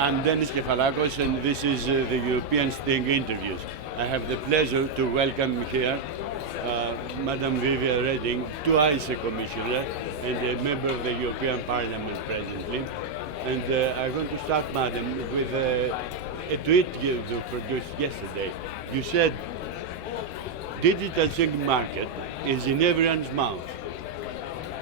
I'm Dennis Kefalakos, and this is the European Sting Interviews. I have the pleasure to welcome here Madam Viviane Reding, TISA Commissioner and a member of the European Parliament presently. And I want to start, Madam, with a tweet you produced yesterday. You said, digital single market is in everyone's mouth,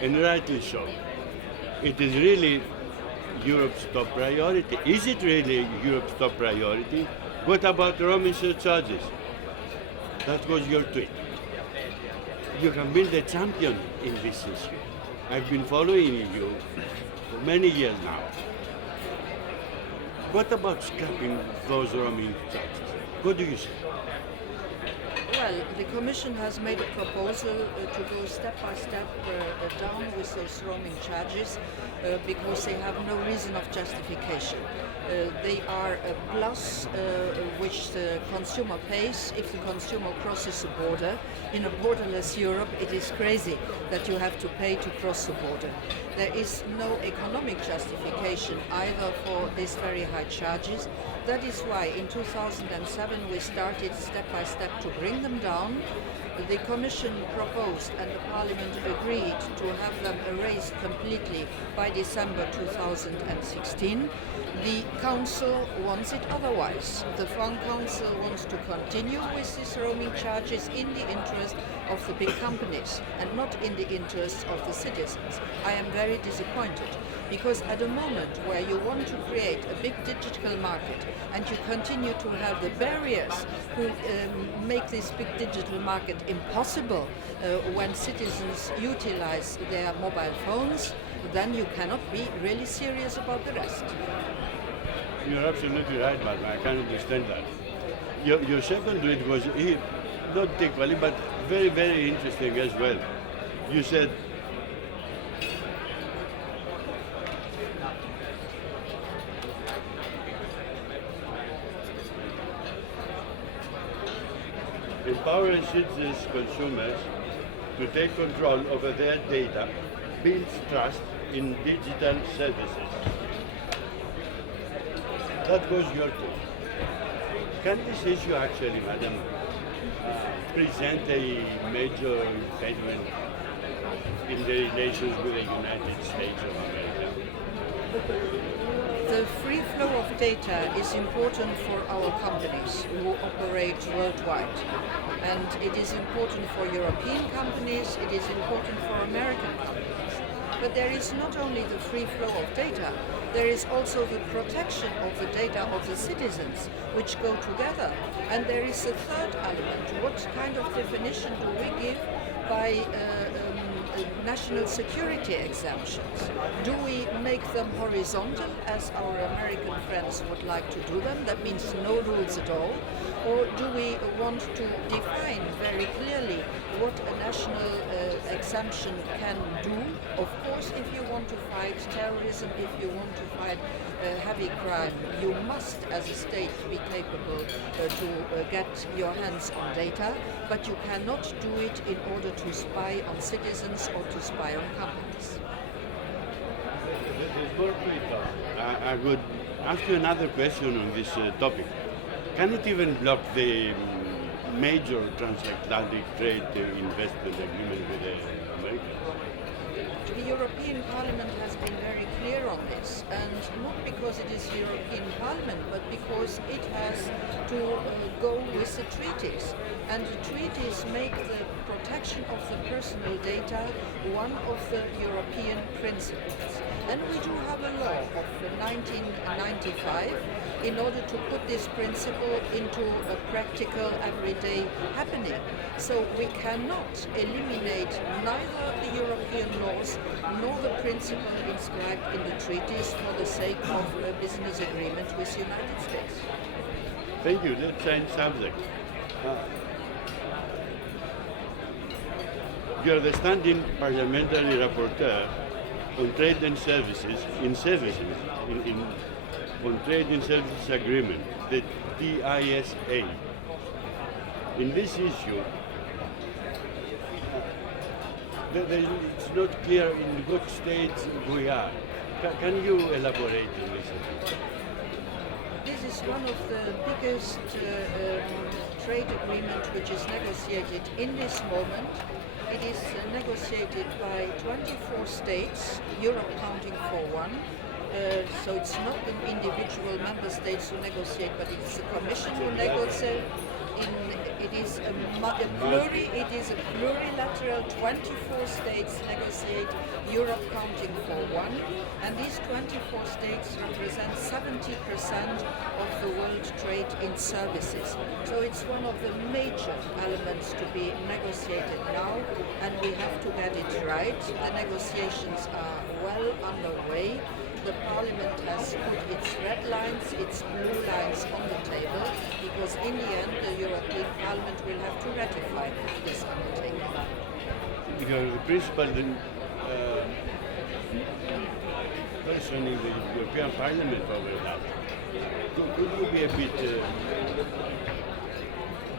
and rightly so. It is really Europe's top priority. Is it really Europe's top priority? What about roaming surcharges? That was your tweet. You have been the champion in this issue. I've been following you for many years now. What about scrapping those roaming charges? What do you say? Well, the Commission has made a proposal to go step by step down with those roaming charges because they have no reason of justification. They are a plus which the consumer pays if the consumer crosses the border. In a borderless Europe, it is crazy that you have to pay to cross the border. There is no economic justification either for these very high charges. That is why in 2007 we started step by step to bring them down. The Commission proposed and the Parliament agreed to have them erased completely by December 2016. The Council wants it otherwise. The Foreign Council wants to continue with these roaming charges in the interest of the big companies and not in the interest of the citizens. I am very disappointed because at a moment where you want to create a big digital market and you continue to have the barriers who make this big digital market impossible when citizens utilize their mobile phones, then you cannot be really serious about the rest. You're absolutely right, madam. I can understand that. Your second tweet was not equally, but very, very interesting as well. You said, empowering citizens, consumers to take control over their data builds trust in digital services. That was your tweet. Can this issue actually, madam, present a major impediment in the relations with the United States of America? The free flow of data is important for our companies who operate worldwide. And it is important for European companies, it is important for American companies. But there is not only the free flow of data, there is also the protection of the data of the citizens, which go together. And there is a third element. What kind of definition do we give by national security exemptions? Do we make them horizontal, as our American friends would like to do them? That means no rules at all. Or do we want to define very clearly what a national exemption can do? Of course, if you want to fight terrorism, if you want to fight heavy crime, you must, as a state, be capable to get your hands on data, but you cannot do it in order to spy on citizens or to spy on companies. I would ask you another question on this topic. Can it even block the major transatlantic trade investment agreement with America? The European Parliament has been very clear on this, and not because it is the European Parliament, but because it has to go with the treaties. And the treaties make the protection of the personal data one of the European principles. And we do have a law of 1995 in order to put this principle into a practical everyday happening. So we cannot eliminate neither the European laws nor the principle inscribed in the treaties for the sake of a business agreement with the United States. Thank you. Let's change subject. You are the standing parliamentary rapporteur on trade and services, on trade and services agreement, the TISA. In this issue, it's not clear in what stage we are. Can you elaborate on this? this is one of the biggest trade agreements which is negotiated in this moment. It is negotiated by 24 states, Europe counting for one. So it's not the individual member states who negotiate, but it's the Commission who negotiates. It is a plurilateral. 24 states negotiate, Europe counting for one, and these 24 states represent 70% of the world trade in services. So it's one of the major elements to be negotiated now, and we have to get it right. The negotiations are well underway. The Parliament has put its red lines, its blue lines on the table, because in the end the European Parliament will have to ratify this undertaking. Because the principal person in the European Parliament over that, could you be a bit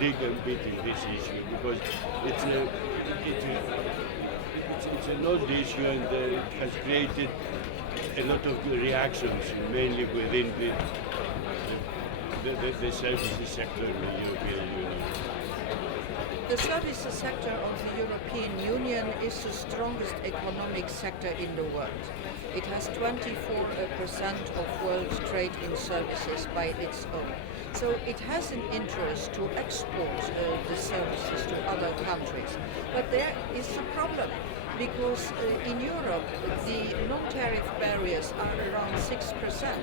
dig a bit in this issue, because it's an old issue, and it has created a lot of reactions, mainly within the services sector in the European Union. The services sector of the European Union is the strongest economic sector in the world. It has 24% of world trade in services by its own. So it has an interest to export the services to other countries. But there is a problem, because in Europe the non-tariff barriers are around 6%.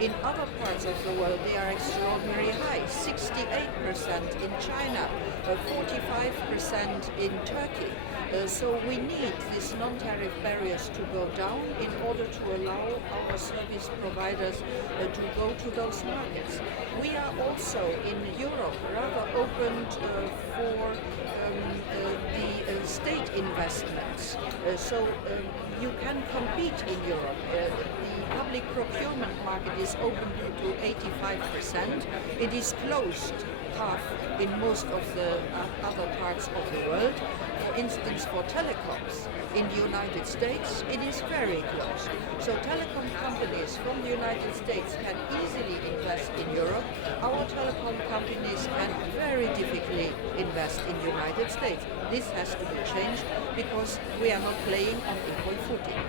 In other parts of the world they are extraordinarily high, 68% in China, 45% in Turkey. So we need these non-tariff barriers to go down in order to allow our service providers to go to those markets. We are also in Europe rather open for the state investments. So you can compete in Europe. The public procurement market is open to 85%. It is closed half in most of the other parts of the world. For instance, for telecoms in the United States, it is very closed. So telecom companies from the United States can easily invest in Europe. Our telecom companies can very difficultly invest in the United States. This has to be changed because we are not playing on equal footing.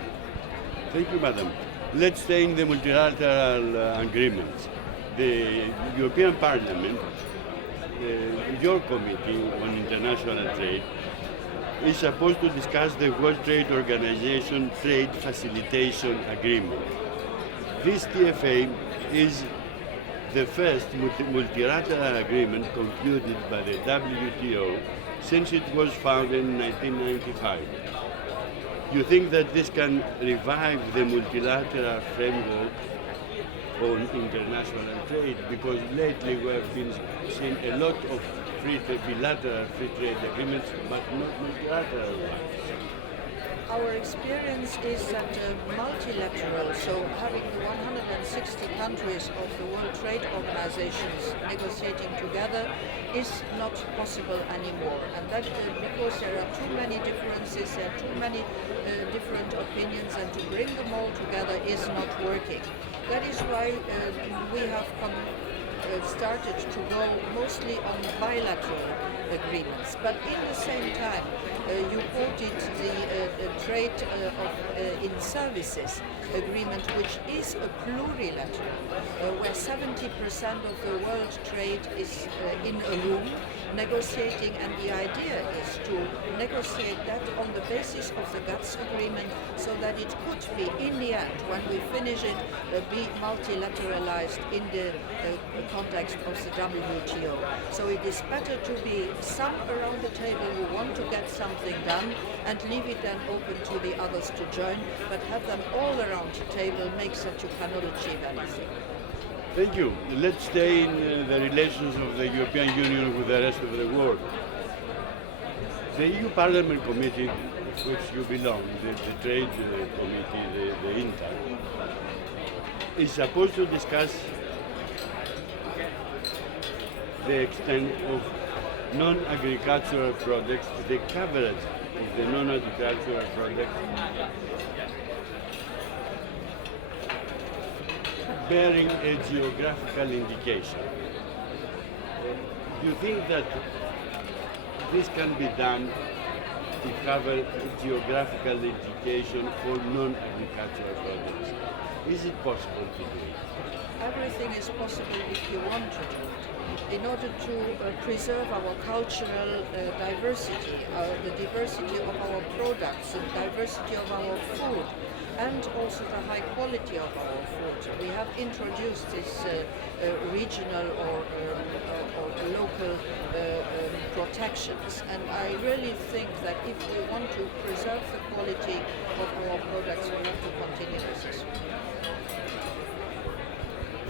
Thank you, Madam. Let's stay in the multilateral agreements. The European Parliament, your committee on international trade, is supposed to discuss the World Trade Organization Trade Facilitation Agreement. This TFA is the first multilateral agreement concluded by the WTO since it was founded in 1995. You think that this can revive the multilateral framework on international trade? Because lately we have been seeing a lot of bilateral free trade agreements, but not multilateral ones. Our experience is that multilateral, so having the 160 countries of the World Trade Organizations negotiating together, is not possible anymore. And that because there are too many differences, there are too many different opinions, and to bring them all together is not working. That is why we have started to go mostly on bilateral agreements. But in the same time, you quoted the trade in services agreement, which is a plurilateral, where 70% of the world trade is in a room negotiating, and the idea is to negotiate that on the basis of the GATS agreement, so that it could be, in the end, when we finish it, be multilateralized in the context of the WTO. So it is better to be some around the table who want to get something done and leave it then open to the others to join, but have them all around the table makes that you cannot achieve anything. Thank you. Let's stay in the relations of the European Union with the rest of the world. The EU Parliament Committee, which you belong, the Trade Committee, the INTA, is supposed to discuss the extent of non-agricultural products, the coverage of the non-agricultural products bearing a geographical indication. Do you think that this can be done to cover geographical indication for non-agricultural products? Is it possible to do it? Everything is possible if you want to do it. In order to preserve our cultural diversity, the diversity of our products, the diversity of our food, and also the high quality of our food, we have introduced this regional or local protections. And I really think that if we want to preserve the quality of our products, we have to continue with this.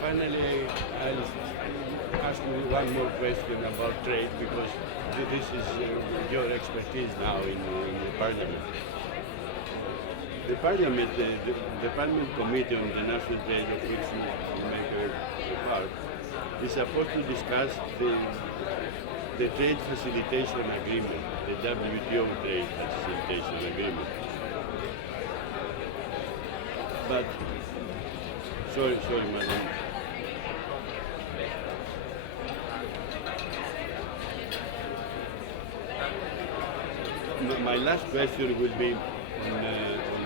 Finally, I'll ask you one more question about trade, because this is your expertise now in the Parliament. The Parliament Committee on the National Trade, of which you make a part, is supposed to discuss the Trade Facilitation Agreement, the WTO Trade Facilitation Agreement. But, sorry, madam. My last question will be on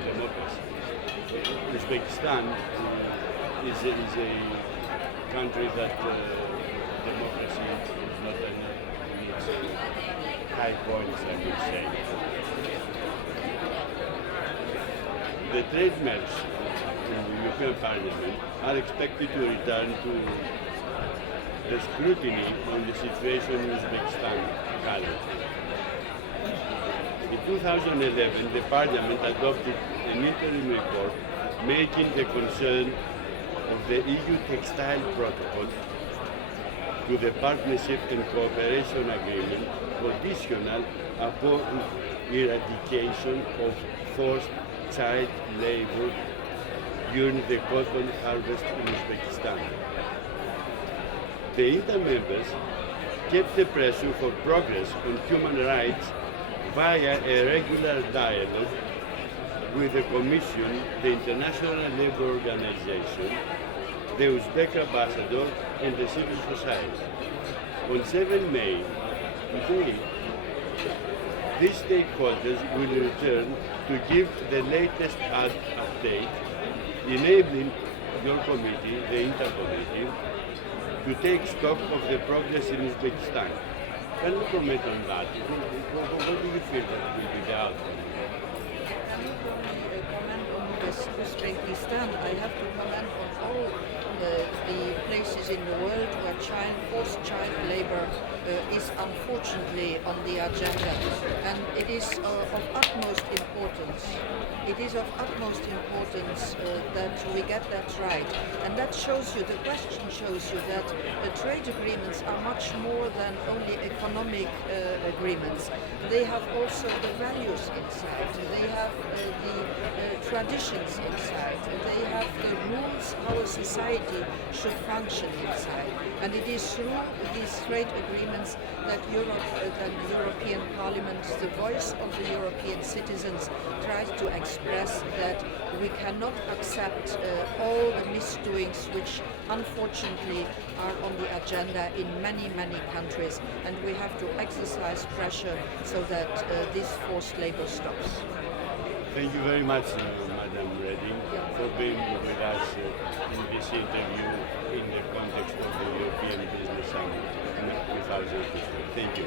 democracy. Uzbekistan is a country that democracy is not in its high points, I would say. The trade maps in the European Parliament are expected to return to the scrutiny on the situation in Uzbekistan currently. In 2011, the Parliament adopted an interim report making the concern of the EU Textile Protocol to the Partnership and Cooperation Agreement conditional upon eradication of forced child labor during the cotton harvest in Uzbekistan. The INTA members kept the pressure for progress on human rights via a regular dialogue with the Commission, the International Labour Organization, the Uzbek ambassador, and the civil society. On 7 May, today, these stakeholders will return to give the latest update, enabling your committee, the INTA committee, to take stock of the progress in Uzbekistan. Can you comment on that? What do you feel that will be the outcome? I cannot only comment on Uzbekistan, I have to comment on all the places in the world where forced child labor is unfortunately on the agenda. And it is of utmost importance. It is of utmost importance that we get that right. And that shows you, the question shows you that trade agreements are much more than only economic agreements. They have also the values inside. They have the traditions inside. They have the rules how a society should function inside. And it is through these trade agreements that the European Parliament, the voice of the European citizens, tries to express that we cannot accept all the misdoings which unfortunately are on the agenda in many, many countries, and we have to exercise pressure so that this forced labor stops. Thank you very much, Madam Reding, for being with us in this interview in the context of the European Business Summit in 2015. Thank you.